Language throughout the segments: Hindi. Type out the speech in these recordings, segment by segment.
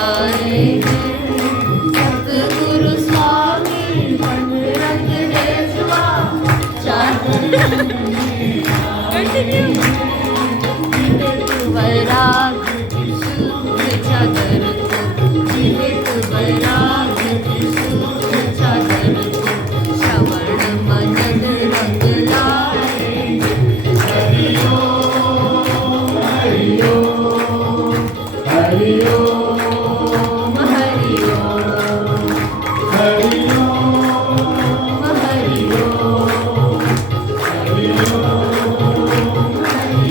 आए सतगुरु स्वामी पंडरंग देशवा चादर वैराग शुद्ध चादर विवेक वैराग शुद्ध चादर श्रवण मनन रंग लाए हरि ओम हरि ओम हरि ओम हरि ओम हरि ओम हरि ओम हरि ओम हरि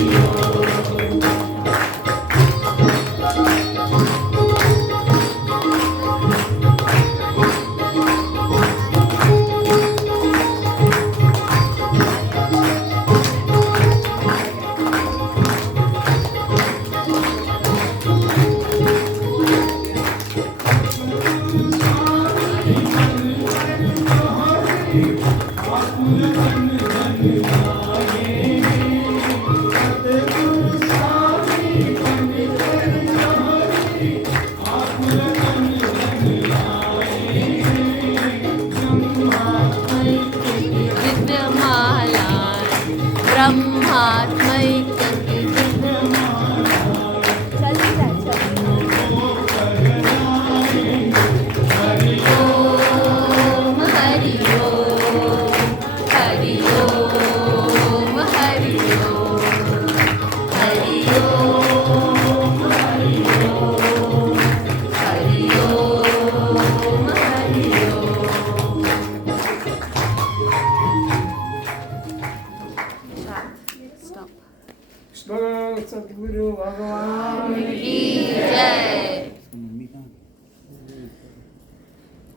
सतगुरु भगवान की जय।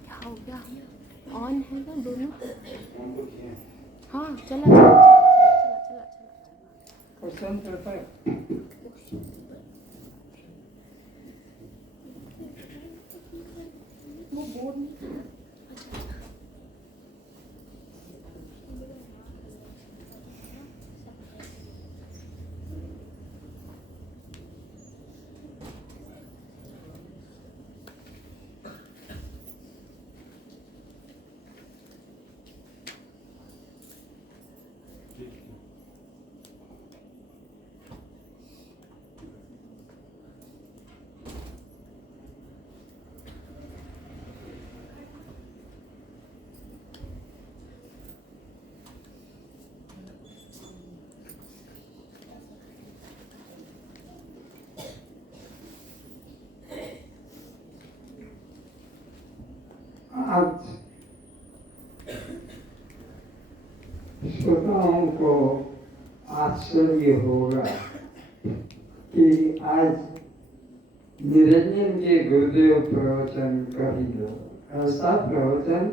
क्या हो गया? ऑन है ना दोनों? हाँ चला चला चला चला चला। क्वेश्चन पेपर वो बोर्ड में आज श्रोताओं को आश्चर्य होगा कि आज निरंजन के गुरुदेव प्रवचन कही लो। ऐसा प्रवचन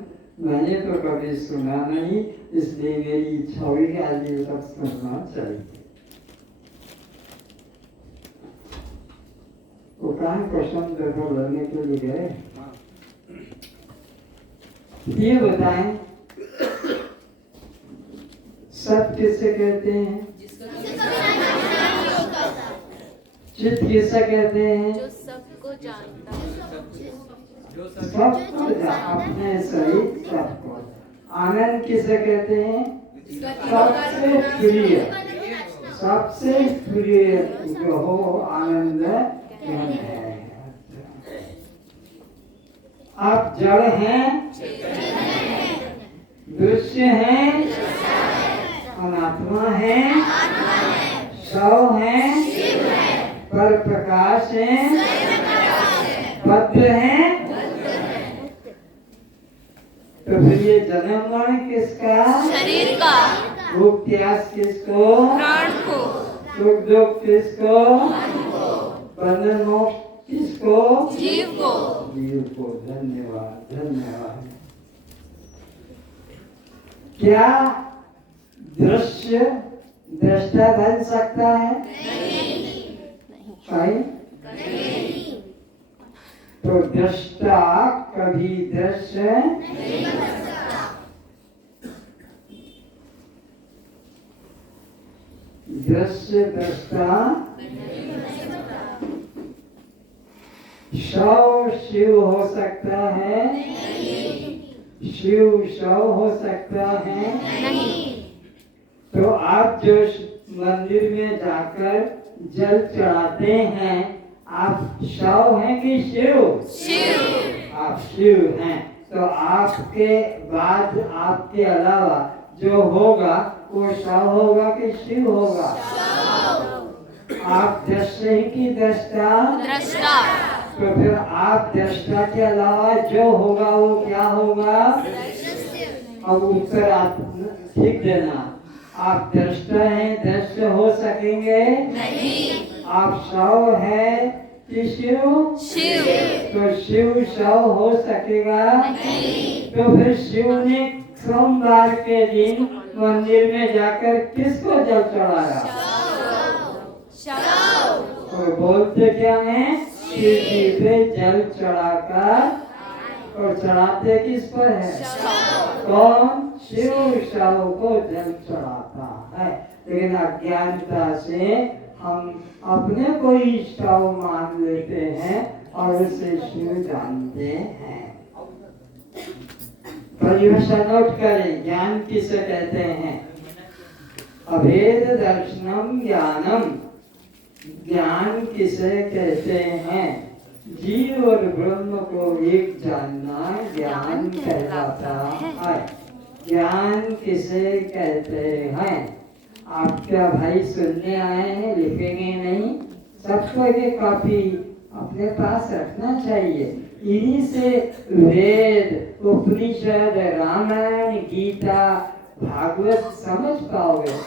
मैंने तो कभी सुना नहीं, इसलिए मेरी इच्छा हुई कि आज ये सब सुनना चाहिए। वो कहाँ क्वेश्चन पेपर लेने के लिए गए? ये बताएं, सत किसे कहते हैं? चित किसे कहते हैं? जो सबको जानता है, सबको अपने सहित सबको। आनंद किसे कहते हैं? सबसे प्रिय, सबसे प्रिय जो हो आनंद ज्ञान है। आप जड़ हैं, दृश्य हैं, अनात्मा है, शव है, पर प्रकाश है, पद्य है। तो फिर ये जन्म मरण किसका? शरीर का। भूख प्यास किसको? प्राण को। सुख दुख किसको? बंधन मोक्ष किसको? जीव को। जीव को। धन्यवाद धन्यवाद। क्या दृश्य दृष्टा बन सकता है? नहीं। तो दृष्टा कभी दृश्य नहीं बन सकता। दृश्य दृष्टा शव शिव हो सकता है? शिव शव हो सकता है? नहीं। तो आप जो मंदिर में जाकर जल चढ़ाते हैं, आप शव हैं कि शिव? शिव। आप शिव हैं। तो आपके बाद आपके अलावा जो होगा वो शव होगा कि शिव होगा? आप दृश्य ही की दृष्टा? दृष्टा। तो फिर आप दृष्टा के अलावा जो होगा वो क्या होगा? अब उत्तर आप ठीक देना। आप दृष्टा हैं, दृश्य हो सकेंगे नहीं। आप शव है कि शिव? शिव। तो शिव शव हो सकेगा नहीं। तो फिर शिव ने सोमवार के दिन मंदिर में जाकर किसको जल चढ़ाया? शव। और बोलते क्या हैं? शिव जी पे जल चढ़ाकर, और चढ़ाते किस पर है? कौन? शिव शव को जल चढ़ाता है। लेकिन अज्ञानता से हम अपने को ही शव मान लेते हैं और उसे शिव जानते हैं। परिभाषा नोट करें, ज्ञान किसे कहते हैं? अभेद दर्शनम ज्ञानम। ज्ञान किसे कहते हैं? जीव और ब्रह्म को एक जानना ज्ञान कहलाता है। ज्ञान किसे कहते हैं? आपका भाई सुनने आए हैं, लिखेंगे नहीं? सबको एक कॉपी अपने पास रखना चाहिए। इन्हीं से वेद, उपनिषद, रामायण, गीता, भागवत समझ पाओगे।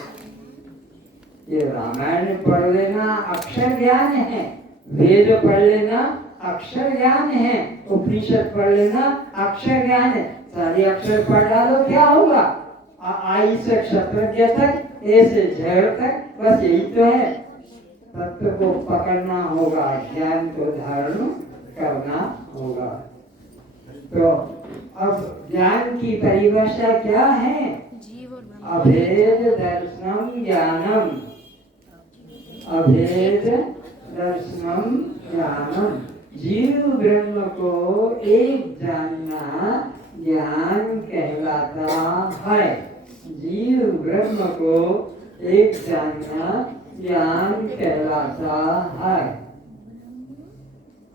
ये रामायण पढ़ लेना अक्षर ज्ञान है, वेद पढ़ लेना अक्षर ज्ञान है, उपनिषद पढ़ लेना अक्षर ज्ञान है। सारे अक्षर पढ़ डालो, क्या होगा? आई से क्षत्रज्ञ तक, ए से झेड़ तक, बस यही तो है। तत्व को पकड़ना होगा, ज्ञान को धारण करना होगा। तो अब ज्ञान की परिभाषा क्या है? अभेद दर्शनम ज्ञानम। अभेद दर्शनम ज्ञानम। जीव ब्रह्म को एक जानना ज्ञान कहलाता है। जीव ब्रह्म को एक जानना ज्ञान कहलाता है।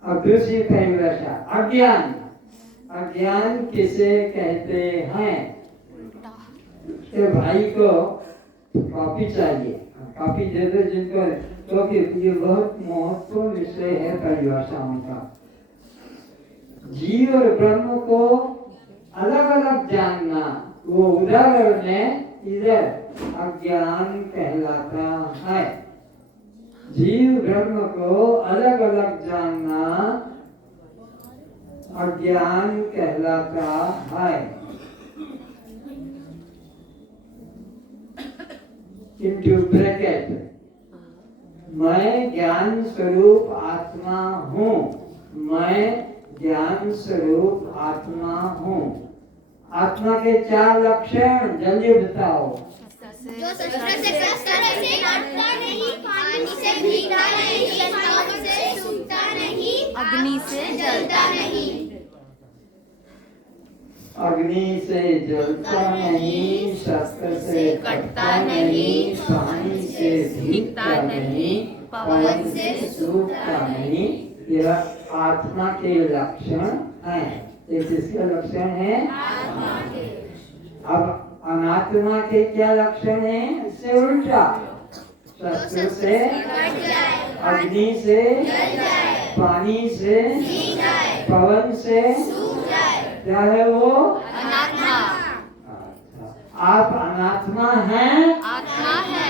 अब दूसरी परिभाषा, अज्ञान। अज्ञान किसे कहते हैं? भाई को कॉपी चाहिए, कॉपी दे दो जिनको, क्योंकि ये बहुत महत्वपूर्ण विषय है परिभाषाओं का। जीव और ब्रह्म को अलग अलग जानना, वो उदाहरण में इधर अज्ञान कहलाता है। जीव ब्रह्म को अलग अलग जानना अज्ञान कहलाता है। इनटू ब्रैकेट, मैं ज्ञान स्वरूप आत्मा हूँ। मैं ज्ञान स्वरूप आत्मा हूँ। आत्मा के 4 लक्षण जल्दी बताओ। जो शस्त्र से कटता नहीं, पानी से भीगता नहीं, हवा से सूखता नहीं, अग्नि से जलता नहीं। अग्नि से जलता नहीं, शस्त्र से कटता नहीं, पानी से भीगता नहीं, पवन से सूखता नहीं। यह आत्मा के लक्षण हैं। ये किसके लक्षण हैं? आत्मा के। अब अनात्मा के क्या लक्षण हैं? इससे उल्टा, शस्त्र से, अग्नि से, पानी से, पवन से, क्या है वो? अनात्मा। आप अनात्मा हैं? आत्मा है।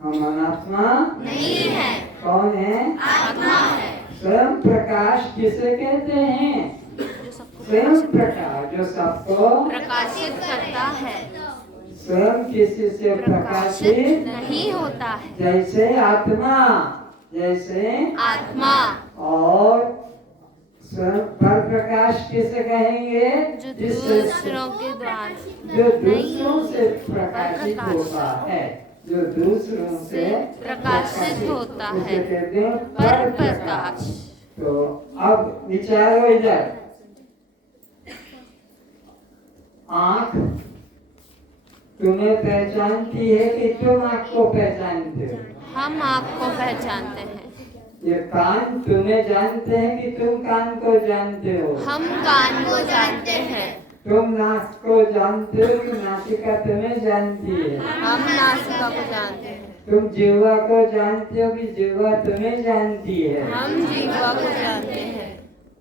हम अनात्मा नहीं है। कौन है? आत्मा है। स्वयं प्रकाश किसे कहते हैं? स्वयं प्रकाश जो सबको प्रकाशित करता है, स्वयं किसी से प्रकाशित नहीं होता है। जैसे आत्मा, जैसे आत्मा। और स्वयं पर प्रकाश किसे कहेंगे? जो जिससे दूसरों के द्वारा, जो दूसरों से प्रकाशित होता है, जो दूसरों से प्रकाशित होता उसे है, कहते हैं पर प्रकाश। तो अब विचारो इधर, आंख तुम्हें पहचानती है कि तुम आंख को पहचानते हो? हम आपको पहचानते हैं। ये कान तुम्हें जानते हैं कि तुम कान को जानते हो? हम कान को जानते हैं। तुम नाक को जानते हो कि नासिका तुम्हें जानती है? हम नासिका को जानते हैं। तुम जिह्वा को जानते हो कि जिह्वा तुम्हें जानती है? हम जिह्वा को जानते हैं।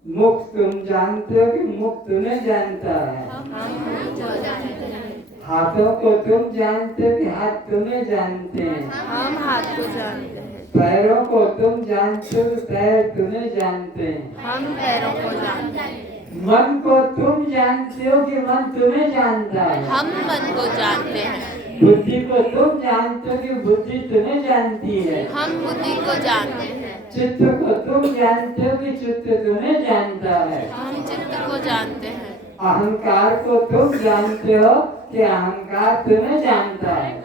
मुख तुम जानते हो कि मुख तुम्हें जानता है? हम मुख को जानते हैं। हाथों को तुम जानते हो कि हाथ तुम्हें जानते हैं? हम हाथ को जानते हैं। पैरों को तुम जानते हो कि पैर तुम्हें जानते हैं? हम पैरों को जानते हैं। मन को तुम जानते हो कि मन तुम्हें जानता है? हम मन को जानते हैं। बुद्धि को तुम जानते हो कि बुद्धि तुम्हें जानती है? हम बुद्धि को जानते हैं। चित्त को तुम जानते हो कि चित्त तुम्हें जानता है? हम चित्त को जानते हैं। अहंकार को तुम जानते हो कि अहंकार तुम्हें जानता है?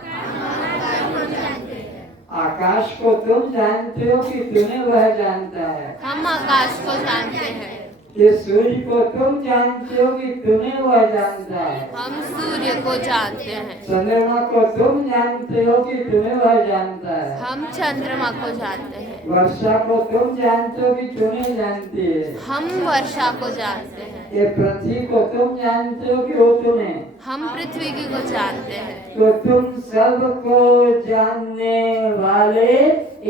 आकाश को तुम जानते हो कि तुम्हें वह जानता है? हम आकाश को जानते हैं। ये सूर्य को तुम जानते हो कि तुम्हें वह जानता है? हम सूर्य को जानते हैं। चंद्रमा को तुम जानते हो कि तुम्हें वह जानता है? हम चंद्रमा को जानते हैं। वर्षा को तुम जानते हो कि तुम्हें जानती है? हम वर्षा को जानते हैं। ये पृथ्वी को तुम जानते हो कि वो तुम्हें? हम पृथ्वी को जानते हैं। तो तुम सबको जानने वाले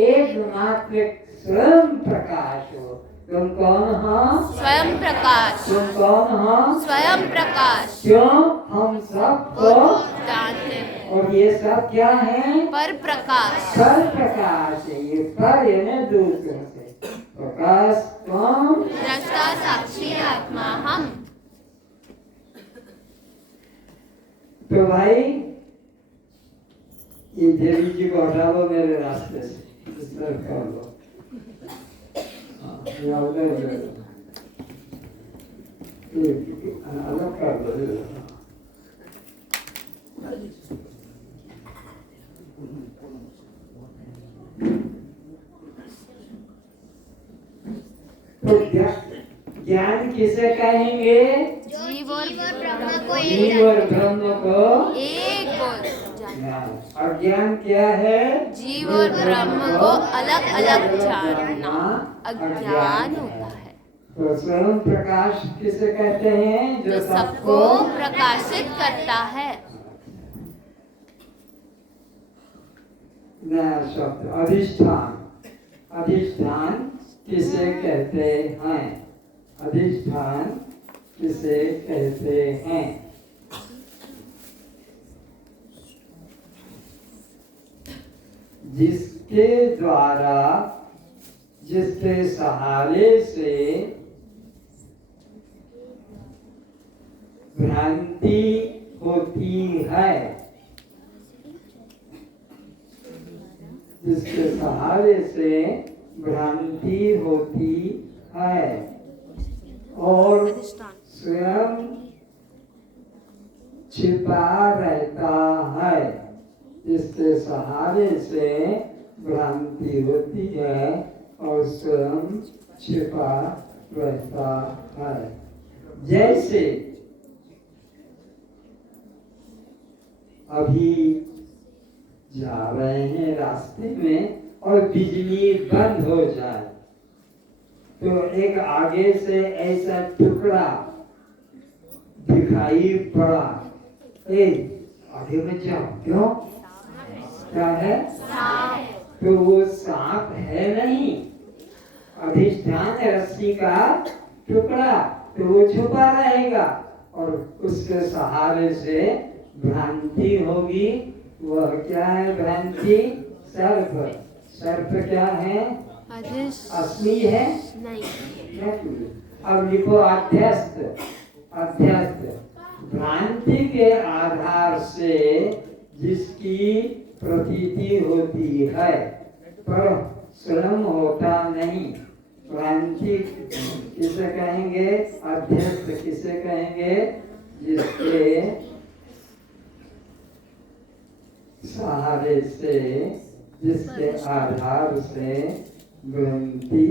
एकमात्र स्वयं प्रकाश हो। तुम कौन हो? स्वयं प्रकाश। तुम कौन हो? स्वयं प्रकाश। क्यों? हम सबको जानते हैं। और ये सब क्या है? पर प्रकाश। पर प्रकाश है। ये पर यानी दूसरों से प्रकाश कौन? दृष्टा साक्षी आत्मा हम। तो भाई ये देवी जी को हटा लो मेरे रास्ते से, इस तरफ कर लो। या उधर अलग कर दो। तो ज्ञान किसे कहेंगे? जीव और ब्रह्म को जीव और ब्रह्म को एक को ज्ञान। और ज्ञान क्या है? जीव और ब्रह्म को अलग अलग जानना अज्ञान होता है। तो स्वयं प्रकाश किसे कहते हैं? जो सबको प्रकाशित करता है। नया शब्द अधिष्ठान। अधिष्ठान किसे कहते हैं? अधिष्ठान किसे कहते हैं? जिसके द्वारा, जिसके सहारे से भ्रांति होती है, जिसके सहारे से भ्रांति होती है और स्वयं छिपा रहता है, जिसके सहारे से भ्रांति होती है और स्वयं छिपा रहता है। जैसे अभी जा रहे हैं रास्ते में और बिजली बंद हो जाए तो एक आगे से ऐसा टुकड़ा दिखाई पड़ा, आगे में जाओ। क्यों? क्या है? तो वो सांप है नहीं, अधिष्ठान रस्सी का टुकड़ा, तो वो छुपा रहेगा और उसके सहारे से भ्रांति होगी। वह क्या है भ्रांति? सर्प। सर्प क्या है? असली है नहीं। अब लिखो अध्यस्त। अध्यस्त भ्रांति के आधार से जिसकी प्रतीति होती है पर स्वयं होता नहीं। भ्रांति किसे कहेंगे? अध्यस्त किसे कहेंगे? जिसके सहारे से, जिसके आधार से भ्रांति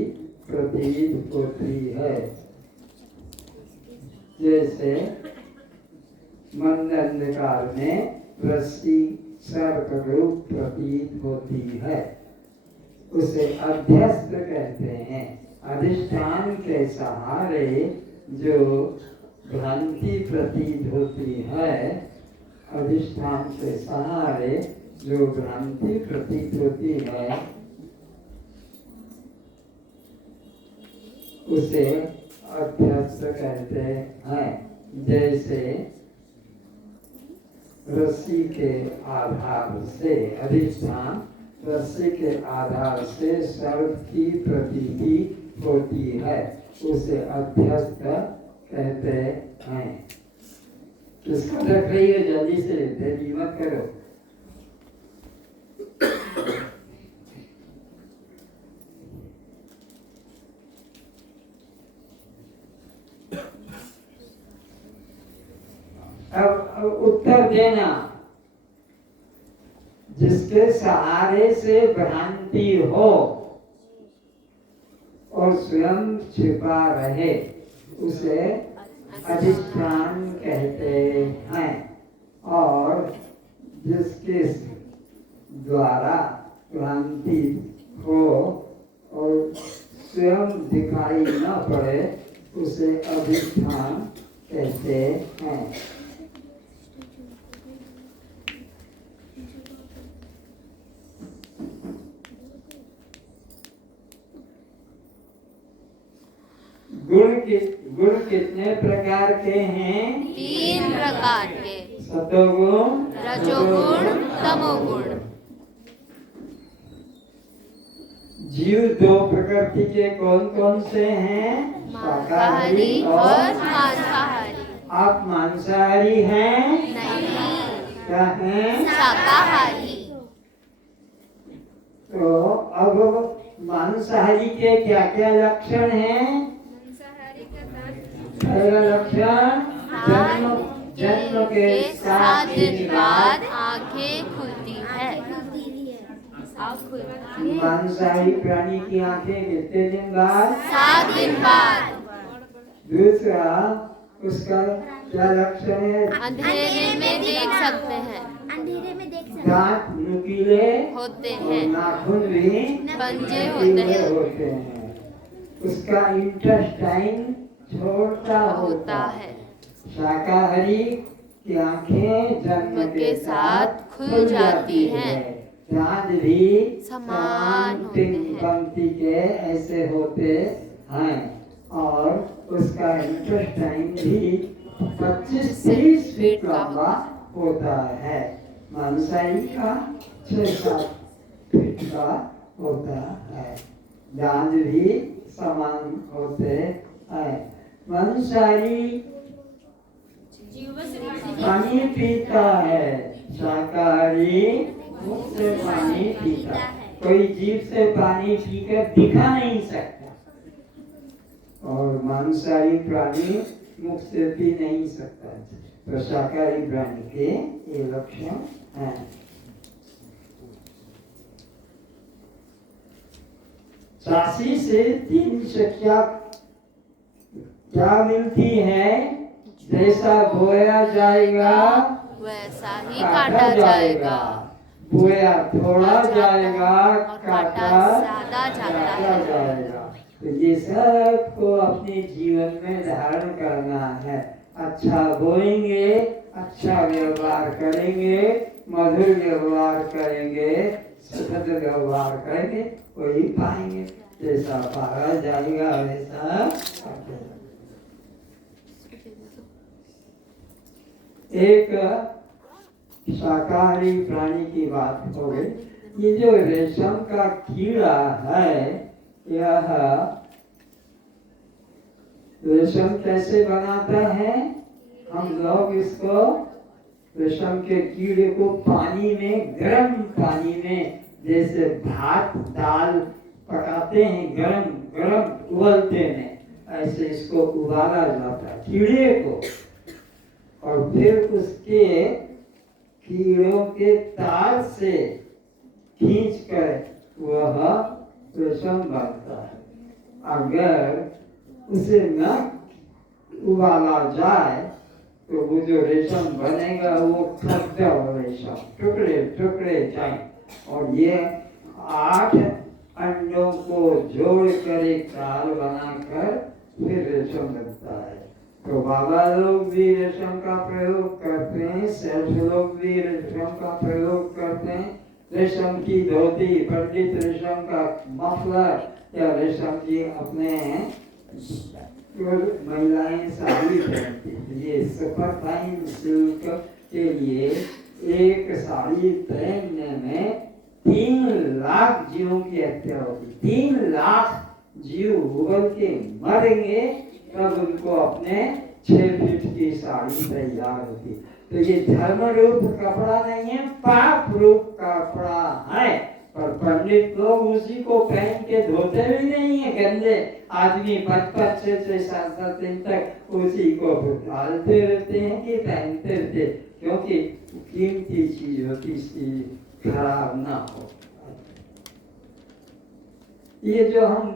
प्रतीत होती है। जैसे मंद अंधकार में रस्सी सर्प रूप प्रतीत होती है, उसे अध्यस्त कहते हैं। अधिष्ठान के सहारे जो भ्रांति प्रतीत होती है, अधिष्ठान के सहारे जो भ्रांति प्रतीत होती है, उसे अध्यस्त कहते हैं। जैसे रस्सी के आधार से, अधिष्ठान रस्सी के आधार से सर्प की प्रतीति होती है, उसे अध्यस्त कहते हैं। इसको रख रही है, जल्दी से देरी मत करो। अब उत्तर देना। जिसके सहारे से भ्रांति हो और स्वयं छिपा रहे, उसे अधिष्ठान कहते हैं। और जिसके द्वारा भ्रांति हो और स्वयं दिखाई न पड़े, उसे अधिष्ठान कहते हैं। गुण कितने प्रकार के हैं? 3 प्रकार के। सतोगुण, रजोगुण, तमोगुण। जीव 2 प्रकृति के कौन कौन से हैं? शाकाहारी और मांसाहारी। आप मांसाहारी हैं? नहीं। क्या हैं? शाकाहारी। तो अब मांसाहारी के क्या क्या लक्षण हैं? पहला लक्षण, जन्म के 7 दिन बाद आंखें खुलती है। मांसाहारी प्राणी की आंखें कितने दिन बाद? 7 दिन बाद। दूसरा, उसका क्या लक्षण है? अंधेरे में देख सकते हैं। दांत नुकीले होते और हैं। नाखून भी पंजे नुकीले होते हैं। उसका इंटेस्टाइन छोटा होता है। शाकाहारी की आंखें जन्म के साथ खुल जाती हैं। दांत भी समान होते हैं। पंक्ति के ऐसे होते हैं और उसका इंटेस्टाइन भी 25-30 फीट लंबा होता है। मांसाहारी का 6-7 फीट का होता है। दांत भी समान होते हैं। मांसाहारी पानी पीता है, शाकाहारी मुख से पानी पीता है। कोई जीव से पानी पीकर दिखा नहीं सकता और मांसाहारी प्राणी मुख से पी नहीं सकता। तो शाकाहारी प्राणी के ये लक्षण हैं। चासी से 3 शिक्षा क्या मिलती है? जैसा बोया जाएगा वैसा ही काटा जाएगा। बोया थोड़ा जाएगा, काटा ज्यादा जाएगा। तो ये सब को अपने जीवन में धारण करना है। अच्छा बोएंगे, अच्छा व्यवहार करेंगे, मधुर व्यवहार करेंगे, सतत व्यवहार करेंगे, वही पाएंगे। जैसा पाया जाएगा वैसा। एक शाकाहारी प्राणी की बात हो गई। ये जो रेशम का कीड़ा है, यह रेशम कैसे बनाता है? हम लोग इसको रेशम के कीड़े को पानी में, गर्म पानी में, जैसे भात दाल पकाते हैं गरम गरम उबलते में, ऐसे इसको उबाला जाता है कीड़े को। और फिर उसके कीड़ों के तार से खींचकर वह रेशम बनता है। अगर उसे न उबाला जाए तो वो जो रेशम बनेगा वो खद्दा रेशम, टुकड़े टुकड़े जाए। और ये 8 अंडों को जोड़ कर एक जाल बनाकर फिर रेशम बनता है। तो बाबा लोग भी रेशम का प्रयोग करते हैं, सेठ लोग भी रेशम का प्रयोग करते हैं। रेशम की धोती, पंडित रेशम का मफलर या रेशम की अपने महिलाएं साड़ी पहनती हैं। ये सुपर फाइन सिल्क के लिए एक साड़ी पहनने में 3 लाख जीवों की हत्या होती। 3 लाख जीव उबल के मरेंगे तब उनको अपने 6 फीट की साड़ी तैयार होती। तो ये धर्म रूप कपड़ा नहीं है, पाप रूप कपड़ा है। पर पंडित लोग उसी को पहन के धोते भी नहीं है। गंदे आदमी 5-5, 6-6, 7-7 दिन तक उसी को डालते रहते हैं कि पहनते रहते, क्योंकि कीमती चीज होती, इसकी खराब ना हो। ये जो हम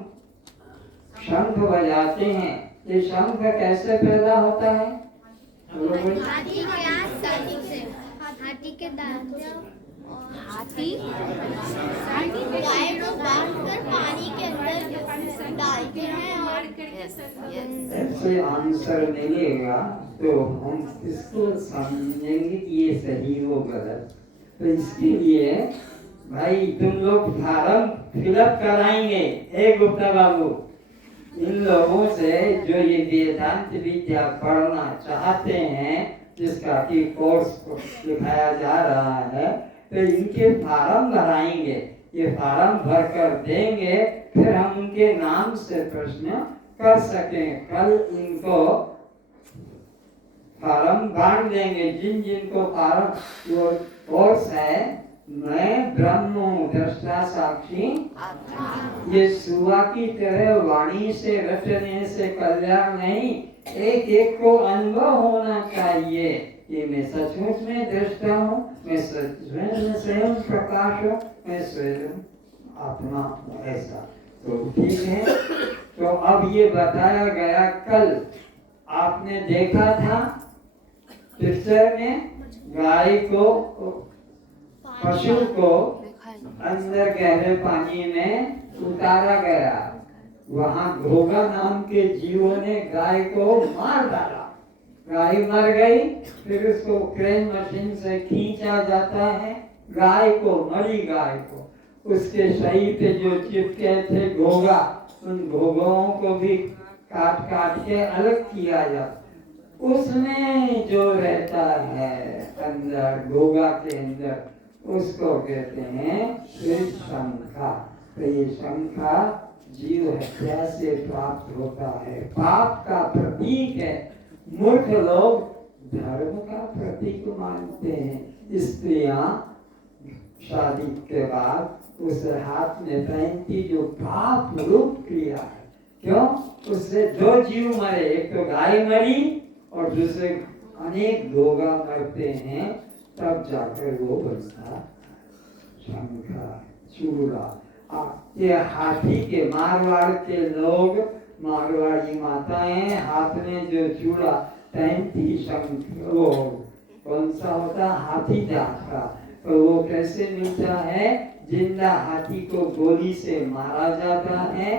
शंख बजाते हैं, ये शंख कैसे पैदा होता है? हाथी के दांत से। हाथी गाय को बांधकर पानी के अंदर डालते हैं और ऐसे आंसर मिलेगा तो हम इसको समझेंगे कि ये सही हो गलत। तो इसके लिए भाई तुम लोग फॉर्म फिलअप कराएंगे। गुप्ता बाबू, इन लोगों से जो ये वेदांत विद्या पढ़ना चाहते हैं, जिसका कि कोर्स दिखाया जा रहा है, तो इनके फार्म भराएंगे। ये फार्म भर कर देंगे, फिर हम उनके नाम से प्रश्न कर सकें। कल इनको फार्म बांट देंगे। जिन जिनको फार्म कोर्स है, मैं ब्रह्म हूँ, दृष्टा साक्षी। ये सुआ की तरह वाणी से रटने से कल्याण नहीं, एक एक को अनुभव होना चाहिए कि मैं सचमुच में दृष्टा हूँ, मैं स्वयं प्रकाश हूँ, मैं स्वयं आत्मा हूँ। ऐसा तो ठीक है। तो अब ये बताया गया, कल आपने देखा था पिक्चर में, गाय को, पशु को अंदर गहरे पानी में उतारा गया। वहां घोगा नाम के जीवों ने गाय को मार डाला। गाय मर गई, फिर उसको क्रेन मशीन से खींचा जाता है। गाय को, मरी गाय को, उसके शरीर पे जो चिपके थे घोगा, उन घोगों को भी काट काट के अलग किया जाता। उसमें जो रहता है अंदर, घोगा के अंदर, उसको कहते हैं शंखा। तो ये शंखा जीव हत्या से प्राप्त होता है, पाप का प्रतीक है। मूर्ख लोग धर्म का प्रतीक मानते हैं। स्त्रियां शादी के बाद उस हाथ में पहनती जो पाप रूप क्रिया है। क्यों? उससे 2 जीव मरे, एक तो गाय मरी और दूसरे अनेक घोगा मरते हैं, तब जाकर वो बनता शंखा, चूड़ा। ये हाथी के, मारवाड़ के लोग, मारवाड़ी माताएं हाथ में जो चूड़ा पहनती, शंख, वो कौन सा होता? हाथी दांत का। तो वो कैसे मिलता है? जिंदा हाथी को गोली से मारा जाता है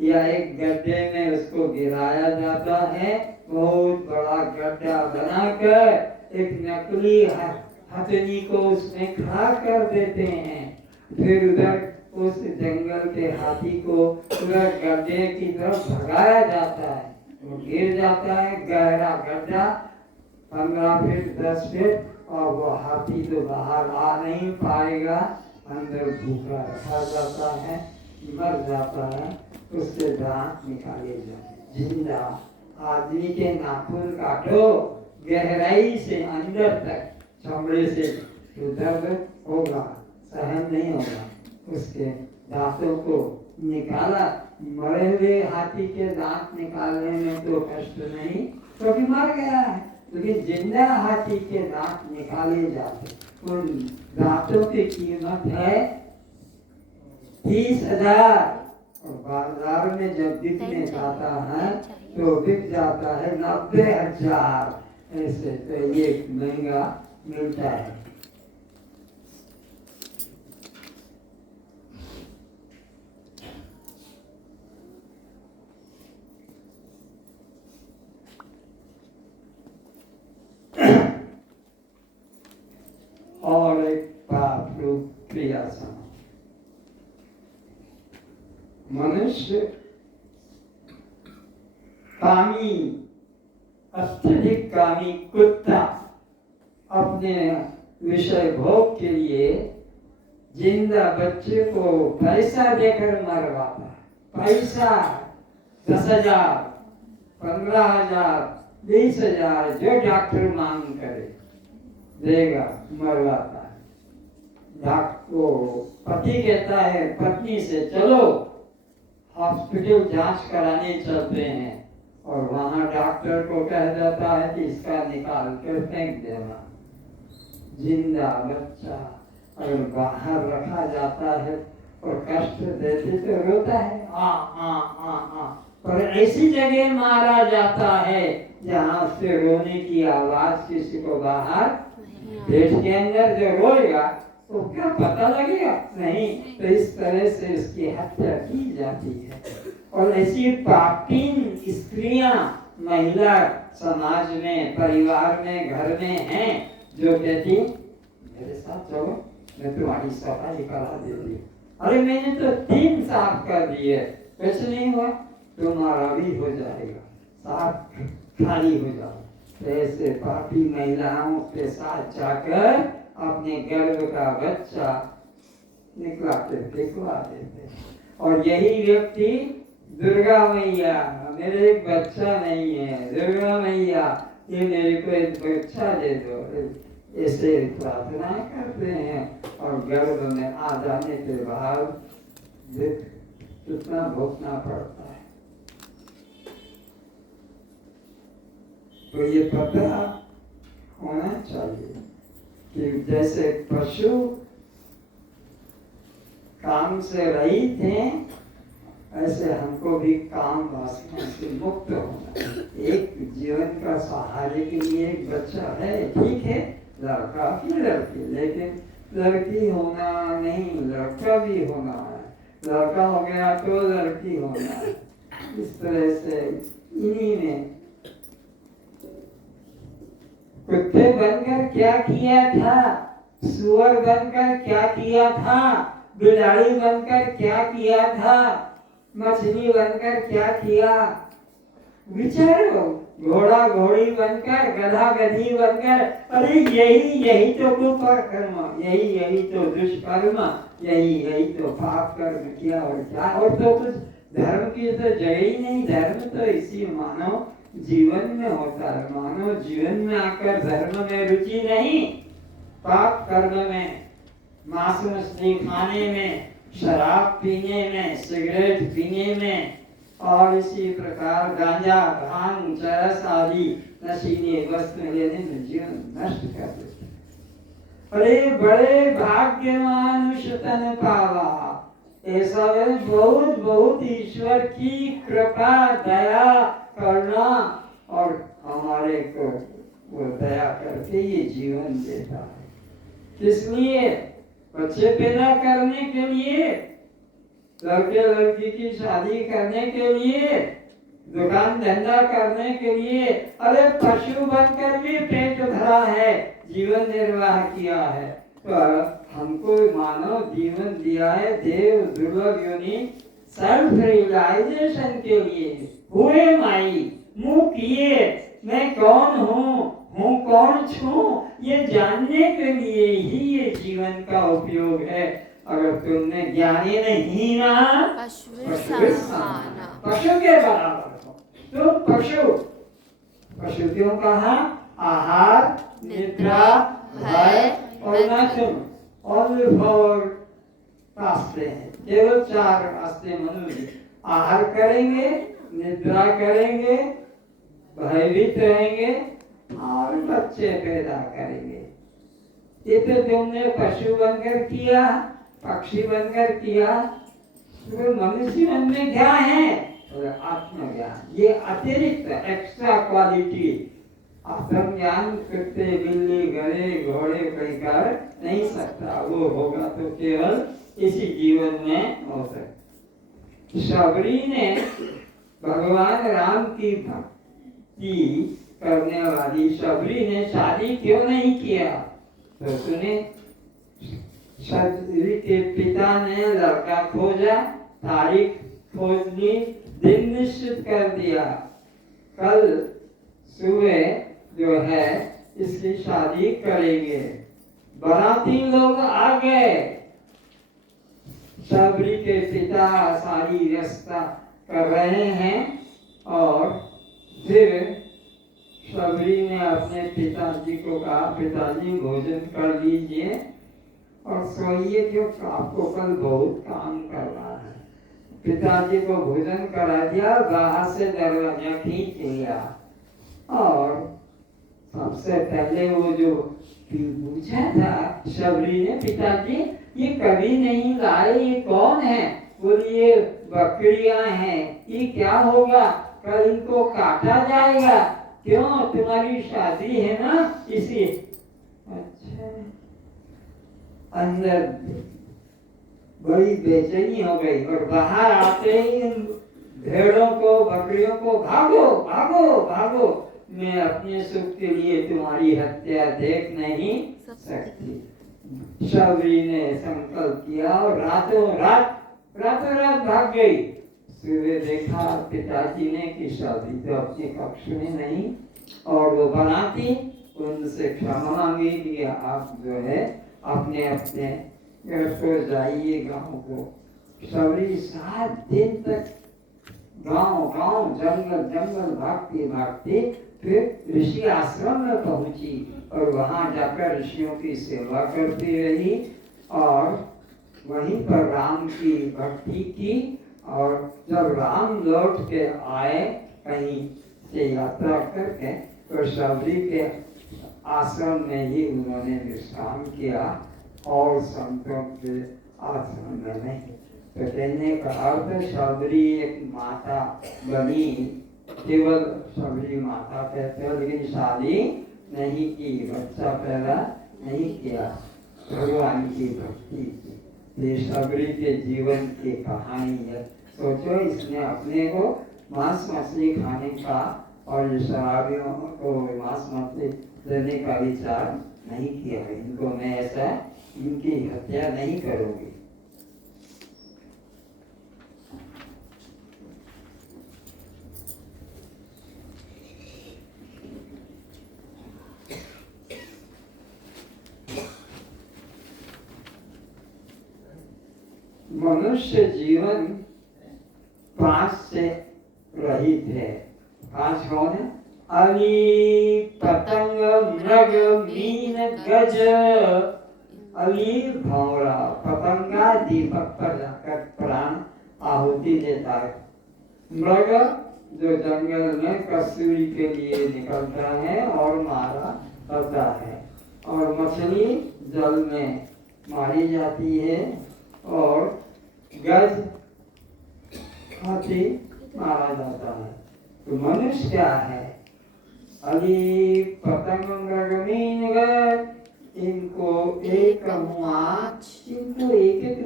या एक गड्ढे में उसको गिराया जाता है। बहुत बड़ा गड्ढा बनाकर एक नकली हथनी को उसमें खड़ा कर देते हैं। फिर उधर उस जंगल के हाथी को उधर गड्ढे की तरफ भगाया जाता है। वो गिर जाता है, गहरा गड्ढा 15 फीट 10 फीट, और वो हाथी तो बाहर आ नहीं पाएगा, अंदर भूखा रखा जाता है, मर जाता है। उसके दांत निकाले जाते। जिंदा आदमी के नाखून काटो गहराई से अंदर तक, चमड़े से, तो दर्द होगा, सहन नहीं होगा। उसके दांतों को निकाला। मरे हुए हाथी के दांत निकालने में तो कष्ट नहीं, क्योंकि मर गया है। लेकिन जिंदा हाथी के दांत निकाले जाते, उन दांतों की कीमत है 30,000 और बाजार में जब बिकने जाता है तो बिक जाता है 90,000 ऐसे। तो ये महंगा मिलता है। और एक पाप रूप क्रिया सम मनुष्य कामी, अत्यधिक कामी कुत्ता अपने विषय भोग के लिए जिंदा बच्चे को पैसा देकर मरवाता। पैसा 10,000, 15,000, 20,000 जो डॉक्टर मांग करे देगा, मरवाता है। डॉक्टर पति कहता है पत्नी से चलो हॉस्पिटल जांच कराने चलते हैं, और वहां डॉक्टर को कह देता है कि इसका निकाल कर फेंक देना। जिंदा बच्चा अगर बाहर रखा जाता है और कष्ट देते तो रोता है आ आ आ आ, पर ऐसी जगह मारा जाता है जहाँ से रोने की आवाज किसी को बाहर पेट के अंदर जो रोएगा तो क्या पता लगेगा नहीं। तो इस तरह से इसकी हत्या की जाती है। और ऐसी पापीन स्त्रियां महिला समाज में, परिवार में, घर में हैं जो कहती मेरे साथ चलो मैं तुम्हारी सफाई करा देती। अरे मैंने तो 3 साफ कर दिए, कुछ नहीं हुआ, तुम्हारा भी हो जाएगा, साफ खाली हो जाओ। तो ऐसे पापी महिलाओं के साथ जाकर अपने गर्भ का बच्चा निकला के फेंकवा देते। और यही व्यक्ति दुर्गा मैया मेरे एक बच्चा नहीं है, दुर्गा मैया ये मेरे को एक बच्चा दे दो, ऐसे प्रार्थना करते हैं। और गर्भ में आ जाने के बाद कितना भोगना पड़ता है। तो ये पता होना चाहिए कि जैसे पशु काम से रहित हैं, ऐसे हमको भी काम वासना से मुक्त होना। एक जीवन का सहारे के लिए एक बच्चा है, ठीक है, लड़का की लड़की, लेकिन लड़की होना नहीं, लड़का भी होना है। लड़का हो गया तो लड़की होना है। इस तरह से इन्हीं में कुत्ते बनकर क्या किया था, सुअर बनकर क्या किया था, बिलाड़ी बनकर क्या किया था, मछली बनकर क्या किया, विचारो। घोड़ा घोड़ी बनकर, गधा गधी बनकर, अरे यही तो कुकर्म, यही तो दुष्कर्म, यही तो पाप कर्म किया। और क्या, और तो कुछ धर्म की तो जगह ही नहीं। धर्म तो इसी मानव जीवन में होता है। मानव जीवन में आकर धर्म में रुचि नहीं, पाप कर्म में, मांस मछली खाने में, शराब पीने में, सिगरेट पीने में, और इसी प्रकार गांजा, भांग, चरस आदि नशीले वस्तु लेने में जीवन नष्ट कर देते। अरे बड़े भाग्यवान तन पावा, ऐसा बहुत बहुत ईश्वर की कृपा, दया, करुणा, और हमारे को वो दया करके ये जीवन देता है। किस लिए? बच्चे पैदा करने के लिए, लड़के लड़की की शादी करने के लिए, दुकान धंधा करने के लिए। अरे पशु बनकर भी पेट भरा है, जीवन निर्वाह किया है। तो हमको मानव जीवन दिया है देव दुर्लभ योनि सेल्फ रियलाइजेशन के लिए। हुए माई मुँह किए मैं कौन हूँ कौन छूं, ये जानने के लिए ही ये जीवन का उपयोग है। अगर तुमने ज्ञानी नहीं ना, पशु के बराबर हो। तो पशु क्यों कहा? आहार, निद्रा, भय और नाचन, ओनली 4 रास्ते हैं, केवल 4 रास्ते मनुष्य। आहार करेंगे, निद्रा करेंगे, भयभीत रहेंगे और बच्चे पैदा करेंगे। ये तो तुमने पशु बनकर किया, पक्षी बनकर किया, तो मनुष्य में क्या है? आत्मज्ञान। ये अतिरिक्त एक्स्ट्रा क्वालिटी आत्मज्ञान कुत्ते बिल्ली गधे घोड़े कहीं कर नहीं सकता। वो होगा तो केवल इसी जीवन में हो सकता। शबरी ने भगवान राम की भक्ति करने वाली शबरी ने शादी क्यों नहीं किया? तो सुने, शबरी के पिता ने लड़का खोजा, तारीख खोज ली, दिन निश्चित कर दिया, कल सुबह जो है इसकी शादी करेंगे। बाराती लोग आ गए, शबरी के पिता सारी व्यवस्था कर रहे हैं और फिर शबरी ने अपने पिताजी को कहा, पिताजी भोजन कर लीजिए और सोइए क्योंकि आपको कल बहुत काम करना है। पिताजी को भोजन करा दिया, बाहर से दरवाजा खींच लिया और सबसे पहले वो जो पूछा था शबरी ने, पिताजी ये कभी नहीं लाए, ये कौन है? बोलिए बकरियां हैं, ये क्या होगा? कल इनको काटा जाएगा। क्यों? तुम्हारी शादी है ना, इसी। अच्छा, अंदर बड़ी बेचैनी हो गई और बाहर आते ही भेड़ों को बकरियों को, भागो भागो भागो, मैं अपने सुख के लिए तुम्हारी हत्या देख नहीं सकती। शबरी ने संकल्प किया और रातों रात भाग गई। सुबह देखा पिताजी ने कि शबरी तो अपने कक्ष में नहीं, और वो बनाती उनसे क्षमा मांगी कि आप जो है अपने अपने घर को जाइए, गांव को। शबरी 7 दिन तक गांव जंगल भागती फिर ऋषि आश्रम में पहुंची और वहां जाकर ऋषियों की सेवा करती रही और वहीं पर राम की भक्ति की। और जब राम लौट के आए कहीं से यात्रा करके, तो शबरी के आश्रम में ही उन्होंने विश्राम किया और संतों के आश्रम में नहीं। तो कहने का अर्थ, शबरी एक माता बनी, केवल शबरी माता कहते हैं, लेकिन शादी नहीं की, बच्चा पैदा नहीं किया, भगवान की भक्ति की। ये शबरी के जीवन की कहानी है। सोचो, इसने अपने को मांस मछली खाने का और शराबियों को मांस मछली देने का विचार नहीं किया है। इनको मैं ऐसा, इनकी हत्या नहीं करूंगी। मनुष्य जीवन 5 से रहित है। 5 कौन है? अली, पतंग, मृग, मीन, गज। अली भंवरा, पतंगा दीपक पर जाकर प्राण आहुति देता है। मृग जो जंगल में कसूरी के लिए निकलता है और मारा जाता है, और मछली जल में मारी जाती है, और गज हाथी मारा जाता है। तो मनुष्य क्या है? अली, पतंग, मृग, मीन, गज, इनको एक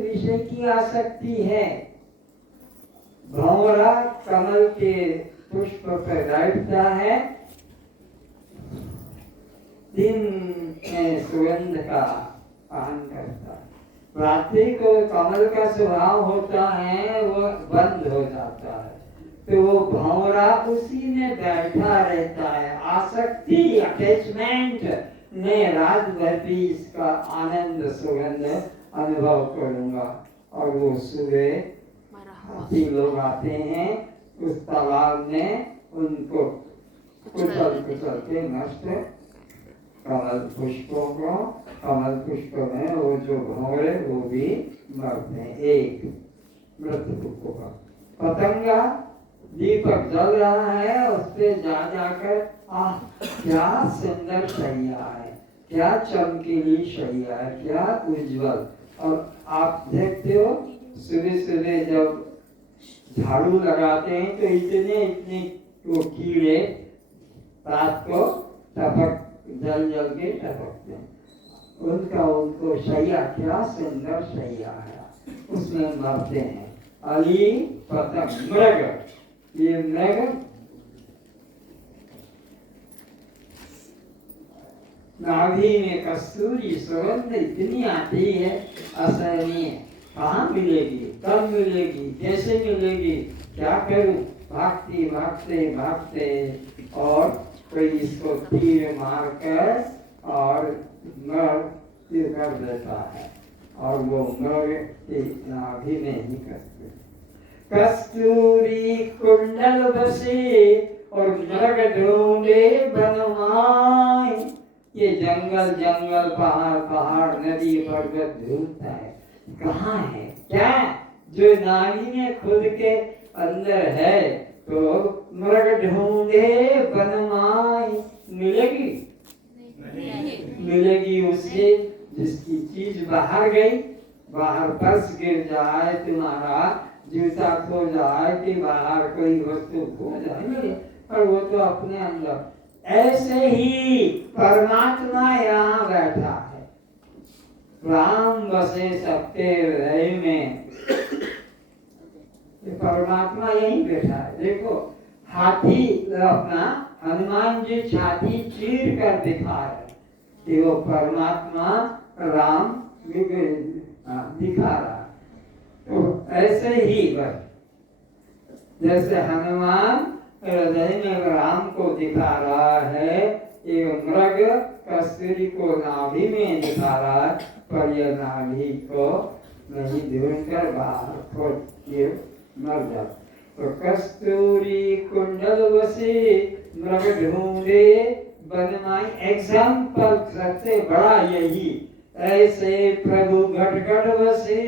विषय की आसक्ति है। भंवरा कमल के पुष्प पर बैठता है, दिन में सुगंध का पान करता है। रात्रि को कमल का स्वभाव होता है, वो बंद हो जाता है, तो वो भंवरा उसी में बैठा रहता है। आसक्ति, अटैचमेंट ने रात भर भी इसका आनंद सुगंध अनुभव करूंगा। और वो सुबह हाथी लोग आते हैं उस तालाब में, उनको कुचल के नष्ट कमल पुष्पों को, कमल पुष्प में वो जो भंवरे वो भी मरते हैं, एक मृत्यु होगा। पतंगा, दीपक जल रहा है, उस पे जाकर आह क्या सुंदर शैया है, क्या चमकीली शैया है, क्या उज्जवल। और आप देखते हो सुबह सुबह जब झाड़ू लगाते हैं तो इतने इतने वो कीड़े रात को टपक जल जल के टपकते हैं। उनको शैया, क्या सुंदर शैया है, उसमें मरते हैं। अली पतंग, मृग, ये मृग नाभि में कस्तूरी सुगंध इतनी आती है, असहनीय। कहाँ मिलेगी, कब मिलेगी, कैसे मिलेगी, क्या करूं? भागते भागते भागते और कोई इसको तीर मारकर और मृत्यु कर देता है, और वो मृग की नाभि में ही कसते। कस्तूरी कुंडल बसे और मृग ढूंढे बनवाए। ये जंगल जंगल, पहाड़ पहाड़, नदी पर्वत ढूंढता है, कहाँ है क्या? जो नाभि में खुद के अंदर है, तो मृग ढूंढे बनवाए। मिलेगी? मिलेगी उससे जिसकी चीज बाहर गई। बाहर पर्स गिर जाए, तुम्हारा जूता खो जाए, कि बाहर कोई वस्तु खो जाए, और वो तो अपने अंदर। ऐसे ही परमात्मा यहाँ बैठा है, राम बसे सबके हृदय में। ये परमात्मा यहीं बैठा है। देखो हाथी अपना, हनुमान जी छाती चीर कर दिखा रहे कि वो परमात्मा राम दिखा रहा। तो ऐसे ही बस जैसे हनुमान हृदय में राम को दिखा रहा है, ये मृग कस्तूरी को नाभि में दिखा रहा है, पर यह नाभि को नहीं ढूंढकर बाहर खोद ये मर जाता। तो कस्तूरी कुंडल बसे मृग ढूंढे बनवाई। एग्जाम्पल सबसे बड़ा यही। ऐसे प्रभु घट घट बसे,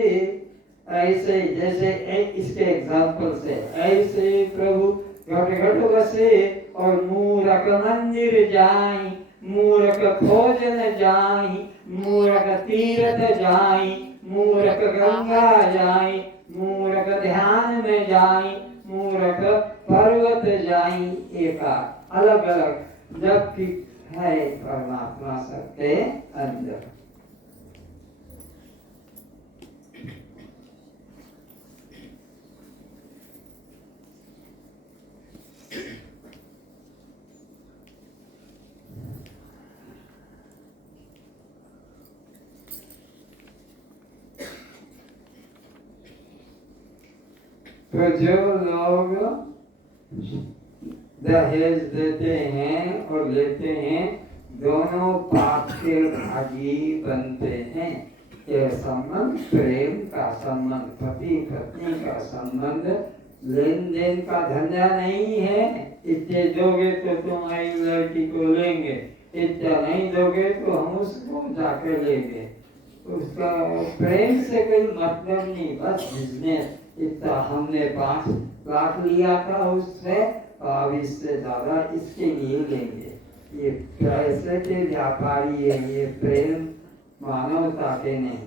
ऐसे जैसे इसके एग्जाम्पल से, ऐसे प्रभु घट घट बसे और मूरख मंदिर जाई, मूरख खोजन जाई, मूरख तीर्थ जाई, मूरख गंगा जाई, मूरख ध्यान में जाई, मूरख पर्वत जाई। एक अलग अलग, जबकि है परमात्मा सबके अंदर। तो जो लोग दहेज देते हैं और लेते हैं, दोनों पाप के भागी बनते हैं। यह संबंध प्रेम का संबंध, पति पत्नी का संबंध, लेन देन का धंधा नहीं है। इतने दोगे तो तुम्हारी लड़की को लेंगे, इतना नहीं दोगे तो हम उसको जाके लेंगे। उसका प्रेम से कोई मतलब नहीं, बस बिजनेस। इतना हमने 5 लाख लिया था उससे, अब इससे ज्यादा इसके लिए लेंगे। ये पैसे के व्यापारी है, ये प्रेम मानवता के नहीं।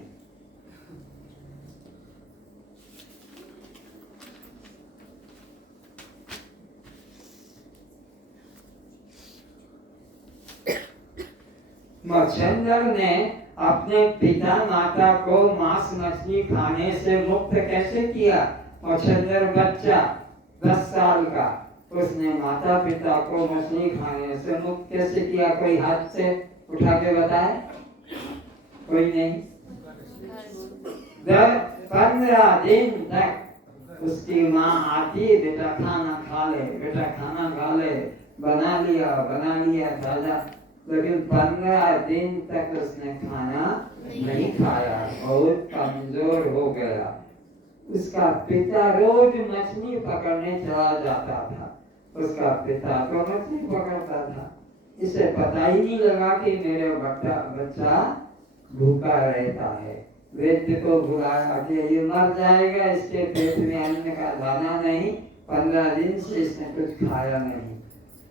मच्छर ने अपने पिता माता को मांस मछली खाने से मुक्त कैसे किया? मच्छर बच्चा 10 साल का, उसने माता पिता को मछली खाने से मुक्त कैसे किया? कोई हाथ से उठा के बताए? कोई नहीं। 15 दिन तक उसकी माँ आती, बेटा खाना खा ले, बेटा खाना खा ले, बना लिया दादा, लेकिन 15 दिन तक उसने खाना नहीं खाया, बहुत कमजोर हो गया। उसका पिता रोज मछली पकड़ने चला जाता था, उसका पिता तो मछली पकड़ता था। इसे पता ही नहीं लगा कि मेरा बच्चा भूखा रहता है। वैद्य को बुलाया कि ये मर जाएगा, इसके पेट में अन्न का दाना नहीं, 15 दिन से इसने कुछ खाया नहीं।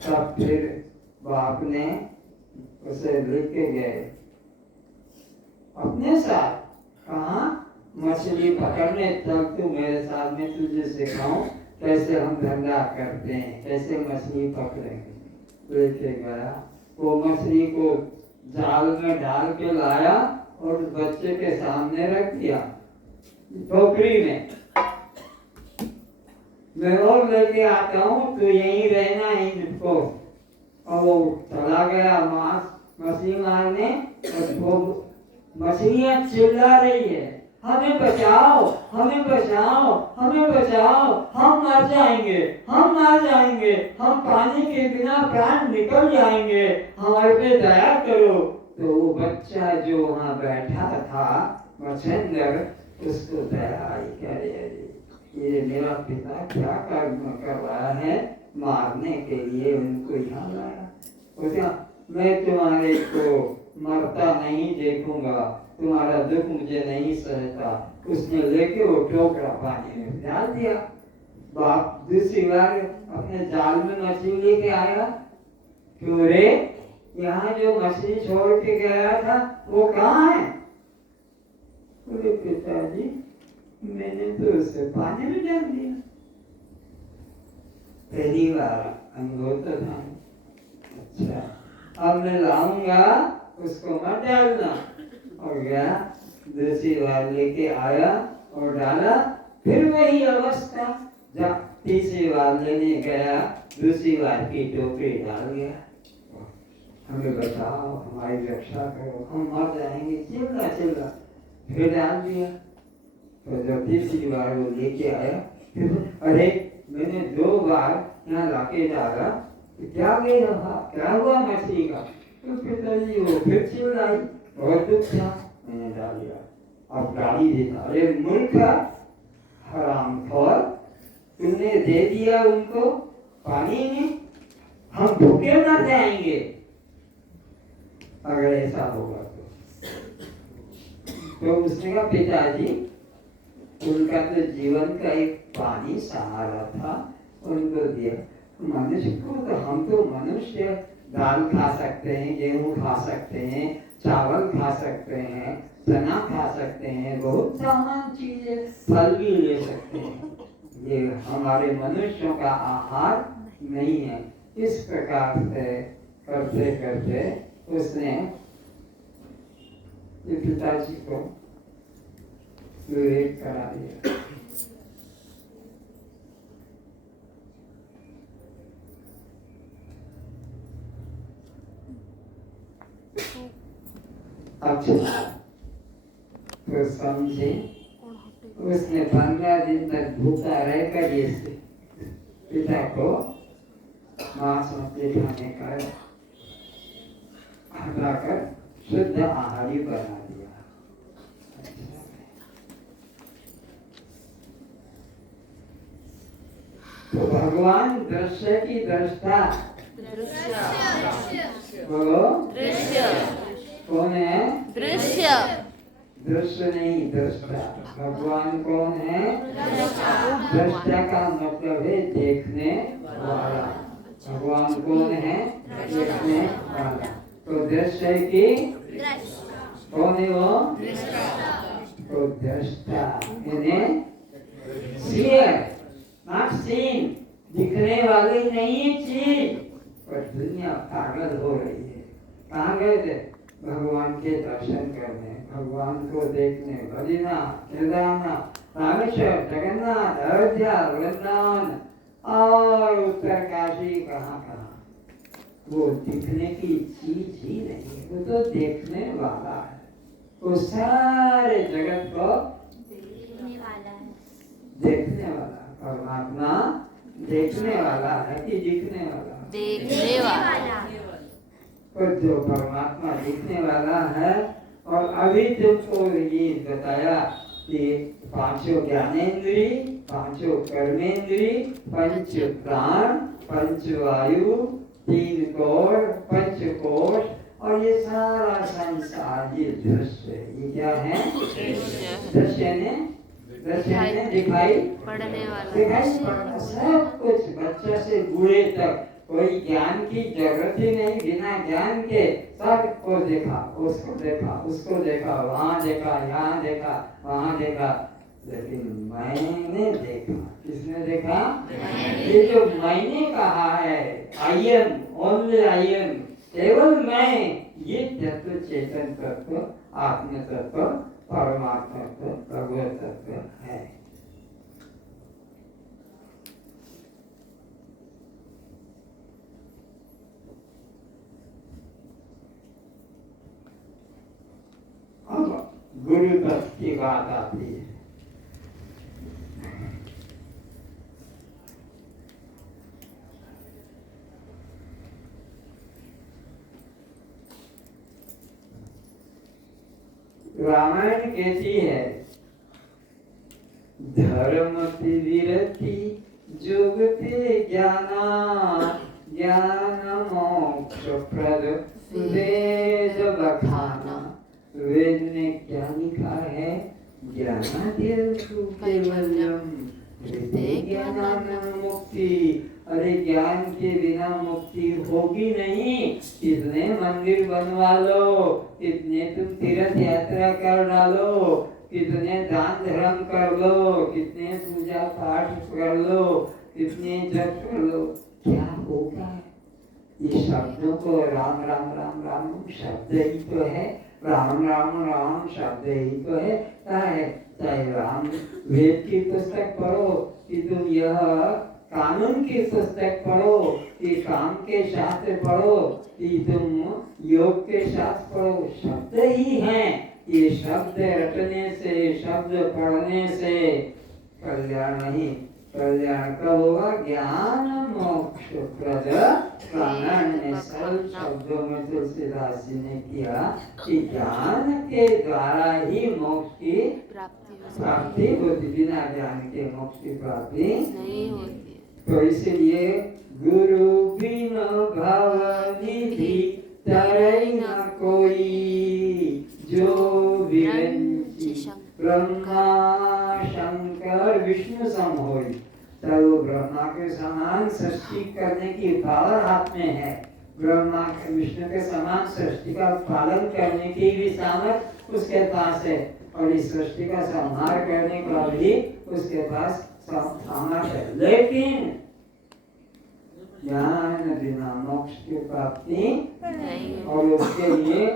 तब फिर बाप ने उसे लेके गए अपने साथ, कहाँ? मछली पकड़ने, तब तू मेरे साथ में तुझे सिखाऊं कैसे हम धंधा करते हैं, कैसे मछली पकड़ेंगे। लेके गया, वो मछली को जाल में डाल के लाया और बच्चे के सामने रख दिया टोकरी में। मैं और लेके आता हूँ, तू यहीं रहना इनको। और वो चला गया मछली मारने, और वो मछलियाँ चिल्ला रही है, हमें बचाओ, हमें बचाओ, हमें बचाओ, हम मर जाएंगे, हम मर जाएंगे, हम पानी के बिना प्राण निकल जाएंगे, हमारे पे दया करो। तो वो बच्चा जो वहाँ बैठा था मच्छिंद्र, उसको दया आई, करे ये मेरा पिता क्या कर्म कर रहा है, मारने के लिए उनको यहाँ लाया। उसका मैं तुम्हारे को मरता नहीं देखूंगा, तुम्हारा दुख मुझे नहीं सहता। उसने लेके वो टोकरा पानी में डाल दिया। बाप दूसरी बार अपने जाल में मछली लेके आया, क्यों रे, यहाँ जो मछली छोड़ के गया था वो कहाँ है? बोले पिताजी, मैंने तो उसे पानी में डाल दिया। पहली बार अनुभव तो था। अच्छा, अब मैं लाऊंगा, उसको मत डालना। और गया, दूसरी बार लेके आया और डाला, फिर वही अवस्था। जब तीसरी बार लेने गया, दूसरी बार की टोकरी डाल गया, हमें बचाओ, हमारी रक्षा करो, हम मर जाएंगे, चिल्ला चिल्ला। फिर डाल दिया। तो जब तीसरी बार वो लेके आया, फिर अरे मैंने 2 बार यहाँ लाके डाला, तो क्या क्या हुआ मछली का? तो पिताजी वो फिर चिल्लाई, बहुत दुख था, मैंने डाल दिया। अब गाली देता, अरे मूर्ख हरामखोर, तुमने दे दिया उनको पानी में, हम भूखे मर जाएंगे अगर ऐसा होगा तो उसने कहा पिताजी, उनका तो जीवन का एक पानी सहारा था, उनको दिया। मनुष्य को तो, हम तो मनुष्य दाल खा सकते हैं, गेहूं खा सकते हैं, चावल खा सकते हैं, चना खा सकते हैं, बहुत सामान चीजें, फल भी ले सकते हैं। ये हमारे मनुष्यों का आहार नहीं है। इस प्रकार से करते करते उसने पिताजी को विवेक करा दिया। अच्छा, तो समझे, उसने 15 दिन तक भूखा रहकर ये पिता को मांस मछली खाने का हटाकर शुद्ध आहारी बना दिया। तो भगवान दृश्य की दृष्टा, बोलो दृश्य, कौन है? दृश्य, दृश्य नहीं दृष्टा। भगवान कौन है? दृष्टा का मतलब है देखने वाला। भगवान कौन है? देखने वाला। तो दृश्य की कौन है वो? तो दृष्टा यानी सीयर, नॉट सीन, दिखने वाली नहीं चीज। पर दुनिया पागल हो रही है। कहाँ गए थे? भगवान के दर्शन करने, भगवान को देखने, बद्रीनाथ, केदारनाथ, रामेश्वर, जगन्नाथ, अयोध्या, वृंदावन और उत्तरकाशी, कहाँ कहाँ। वो दिखने की चीज ही नहीं है, वो तो देखने वाला है। वो सारे जगत को देखने वाला है। देखने वाला। परमात्मा देखने वाला है कि दिखने वाला? देखने वाला। और जो परमात्मा दिखने वाला है, और अभी तुमको ये बताया कि 5 ज्ञानेंद्री, 5 कर्मेंद्री, 5 प्राण, 5 वायु, 3 कोश, 5 कोश, और ये सारा संसार, ये दृश्य, ये क्या है? दृश्य ने दिखाई पढ़ने वाला, दिखाई पड़ना। सब कुछ बच्चा से बूढ़े तक कोई ज्ञान की जरूरत ही नहीं। बिना ज्ञान के सबको देखा, उसको देखा, उसको देखा, वहाँ देखा, यहाँ देखा, वहाँ देखा, लेकिन मैंने देखा। किसने देखा? ये जो मैंने कहा है, I am, only I am, केवल मैं, ये तत्व चेतन तत्व, आत्म तत्व, परमात्मा तत्व, भगवत तत्व है। अब गुरु तत्व की बात आती है। रामायण कहती है, धर्म विरति जुगते ज्ञाना, ज्ञान मोक्ष प्रद वेद बखाना। वेद ने क्या लिखा है? ज्ञानाद्यं कैवल्यम ज्ञानानंद मुक्ति। अरे ज्ञान के बिना मुक्ति होगी नहीं। कितने मंदिर बनवा लो, कितने तुम तीर्थ यात्रा कर डालो, कितने दान धर्म कर लो, कितने पूजा पाठ कर लो, कितने जप कर लो, क्या होगा? ये शब्दों को राम राम राम राम शब्द ही तो है, राम राम राम शब्द ही तो है। क्या है? चाहे राम वेद की पुस्तक पढ़ो, कि तुम यह कानून की पुस्तक पढ़ो, कि काम के शास्त्र पढ़ो, कि तुम योग के शास्त्र पढ़ो, शब्द ही हैं। ये शब्द रटने से, शब्द पढ़ने से कल्याण नहीं। कल्याण कब होगा? ज्ञान मोक्ष प्रद। रामायण ने सरल शब्दों में तुलसीदास जी ने किया कि ज्ञान के द्वारा ही मोक्ष की प्राप्ति होती, बिना ज्ञान के मोक्ष की प्राप्ति नहीं होती। तो इसलिए गुरु बिन भव निधि तरई न कोई, जो विरंची ब्रह्मा शंकर विष्णु सम होई। तो ब्रह्मा के समान सृष्टि करने की पावर हाथ में है। ब्रह्मा विष्णु के समान सृष्टि का पालन करने की भी सामर्थ्य उसके पास है, और इस सृष्टि का संहार करने का भी उसके पास सामर्थ्य है। लेकिन ज्ञान बिना मोक्ष की प्राप्ति नहीं, और उसके लिए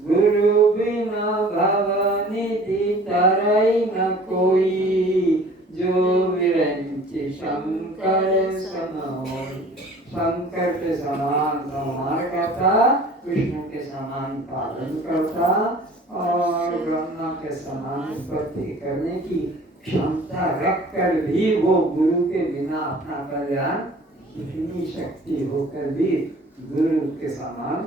गुरु बिना भव निधि तरई न कोई, जो विरंची शंकर सम होई। शंकर के समान संहार करता, विष्णु के समान पालन करता, और ब्रह्मा के समान उत्पत्ति करने की क्षमता रखकर भी वो गुरु के बिना अपना कल्याण, इतनी शक्ति होकर भी गुरु के समान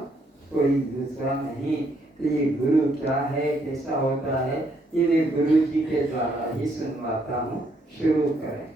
कोई दूसरा नहीं। ये गुरु क्या है, कैसा होता है, ये गुरु जी के द्वारा ही सुनवाता हूँ। शुरू करें।